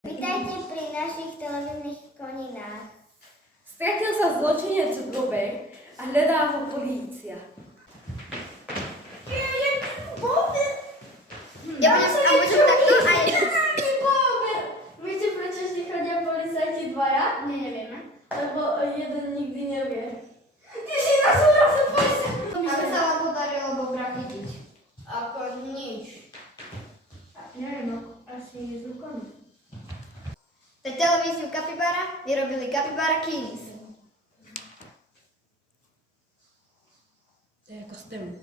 Vítajte pri našich televíznych koninách. Stratil sa zločinec Bobek a hľadá ho polícia. Ja budem a môžem takto aj... Viete, prečo ešte chodia policajti dvaja? Nie, nevieme. Lebo jeden nikdy nevie. Ty si na súhlasu policajti! Ako sa vám podarilo Bobra chytiť? Ako nič. Neviem, asi s rukami. Pre televíziu Capybara vyrobili Capybara Kings. To je ako STEM.